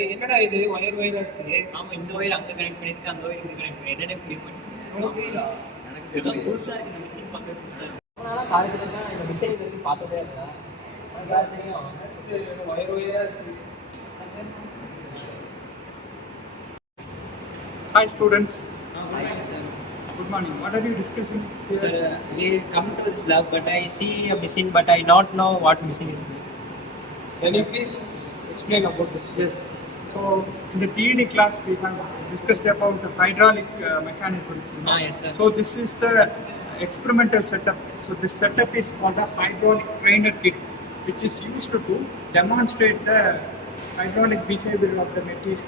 என்னடா இது ஒயர் ஒயரா இருக்கு? ஆமா, இந்த ஒயர் அங்க கனெக்ட் பண்ணிருக்கு, அந்த ஒயர் இங்க கனெக்ட் பண்ணி என்னன்னே புரிய மாட்டேங்குது. உனக்கு தெரியுதா? எனக்கு தெரியல. புதுசா இருக்கு, இந்த மிஷின் பார்க்கவே புதுசா இருக்கு. அதனால காலேஜ்ல இந்த மிஷின் இது வரைக்கும் பார்த்ததே இல்லை. எனக்கு யார் தெரியும்? ஒயர் ஒயரா இருக்கு. Hi students, Hi, sir. good morning. What are you discussing here? Sir, we come to this lab, but I see a machine, but I not know what machine is this. Can you please explain about this? Yes. So in the theory class we have discussed about the hydraulic mechanisms. Yes, sir. So this is the experimental setup. So this setup is called a hydraulic trainer kit, which is used to demonstrate the hydraulic behavior of the material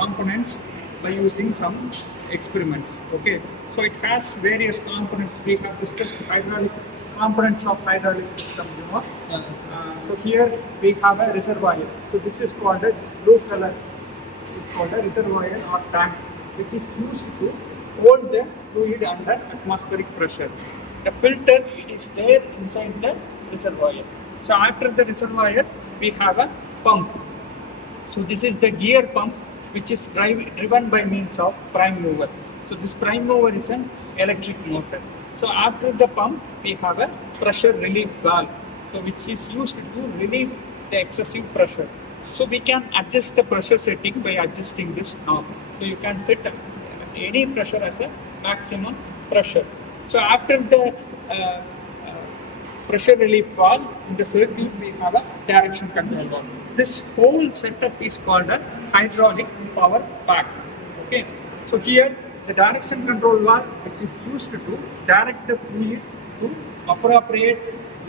components by using some experiments. Okay. So it has various components. We have discussed hydraulic components of hydraulic system. So here we have a reservoir. So this is called this blue color. It's called a reservoir or tank, which is used to hold the fluid under atmospheric pressure. The filter is there inside the reservoir. So after the reservoir, we have a pump. So this is the gear pump, which is driven by means of prime mover. So this prime mover is an electric motor. So after the pump, we have a pressure relief valve, so which is used to relieve the excessive pressure. So we can adjust the pressure setting by adjusting this knob. So you can set any pressure as a maximum pressure. So after the pressure relief valve, in the circuit we have a direction control valve. This whole setup is called a hydraulic power pack. Okay, so here the direction control valve, which is used to direct the fluid to appropriate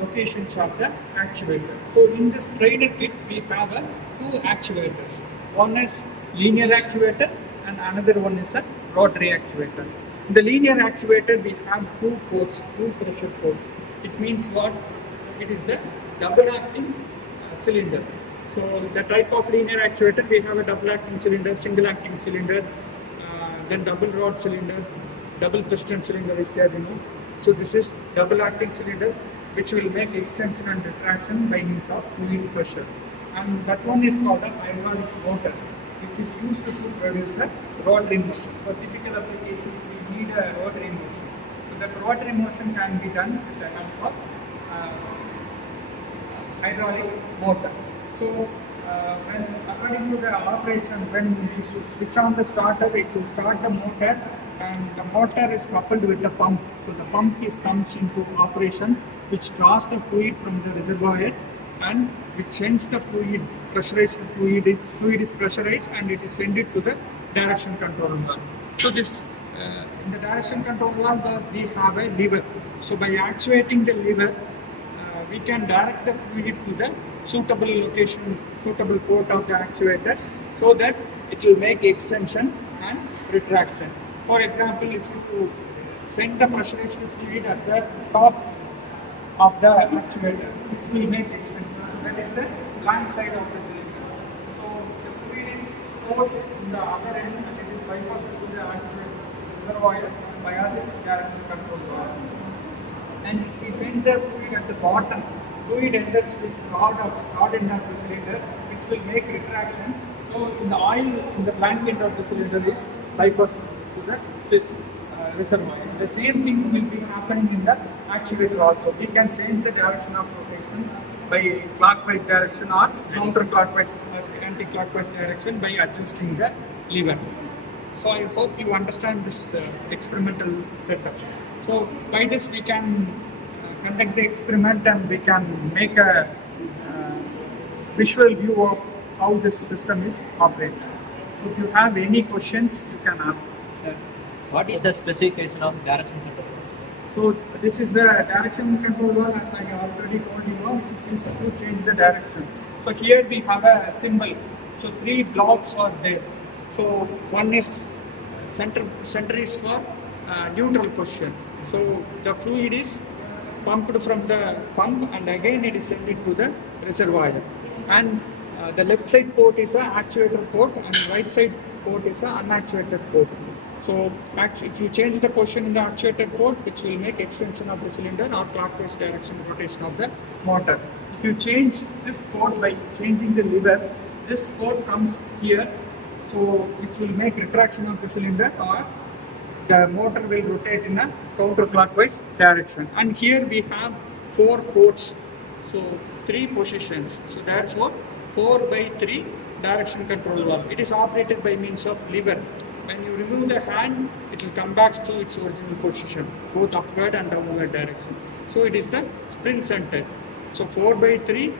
locations of the actuator. So in this trainer kit we have two actuators. One is linear actuator and another one is a rotary actuator. In the linear actuator we have two ports, two pressure ports. It means what? It is the double acting cylinder. So the type of linear actuator, we have a double acting cylinder, single acting cylinder, then double rod cylinder, double piston cylinder is there, So this is double acting cylinder, which will make extension and retraction by means of fluid pressure. And that one is called a hydraulic motor, which is used to produce a rotary motion. For typical applications, we need a rotary motion. So that rotary motion can be done with the help of hydraulic motor. So when according to the operation, when we switch on the starter, it will start the motor, and the motor is coupled with the pump. So the pump comes into operation, which draws the fluid from the reservoir and which sends the fluid, pressurized fluid is pressurized and it is sent it to the direction control valve. So this in the direction control valve we have a lever. So by actuating the lever, we can direct the fluid to the suitable location, suitable port of the actuator, so that it will make extension and retraction. For example, if you send the pressurized fluid at the top of the actuator, which will make extension. So that is the blank side of the cylinder. So the fluid is forced in the other end and it is bypassed to the actuator reservoir via this direction control valve. And if we send the fluid at the bottom, fluid enters this rod end of the cylinder, which will make retraction. So in the oil in the blank end of the cylinder is bypassed to the reservoir. The same thing will be happening in the actuator also. We can change the direction of rotation by clockwise direction or counterclockwise or anti-clockwise direction by adjusting the lever. So I hope you understand this experimental setup. So by this we can conduct the experiment and we can make a visual view of how this system is operated. So if you have any questions, you can ask. Sir, what is the specification of direction control? So this is the direction control valve, as I already told you, which is used to change the direction. So here we have a symbol. So three blocks are there. So one is center is for neutral position. So the fluid is pumped from the pump and again it is sent to the reservoir. And the left side port is an actuator port and right side port is an unactuated port. So if you change the position in the actuated port, which will make extension of the cylinder or clockwise direction rotation of the motor. If you change this port by changing the lever, this port comes here, so which will make retraction of the cylinder, or the motor will rotate in a counterclockwise direction. And here we have 4 ports, so 3 positions. So therefore 4 by 3 direction control valve. It is operated by means of lever. When you remove the hand, it will come back to its original position, both upward and downward direction. So it is the spring centered. So 4 by 3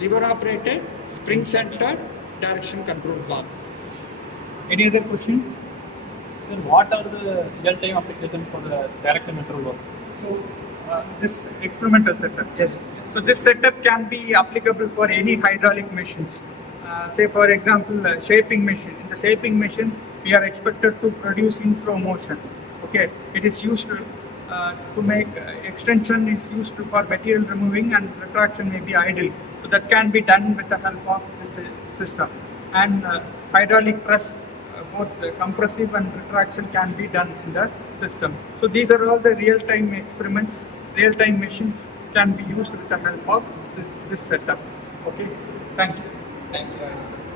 lever operated, spring centered direction control valve. Any other questions? Sir, what are the real-time applications for the direction control works? So this experimental setup, yes. So this setup can be applicable for any hydraulic machines. Say for example, shaping machine. In the shaping machine, we are expected to produce inflow motion. Okay, it is used to make extension is used for material removing, and retraction may be idle. So that can be done with the help of this system. And hydraulic press, both compressive and retraction can be done in the system. So these are all the real-time experiments. Real-time machines can be used with the help of this setup. Okay, thank you. Thank you.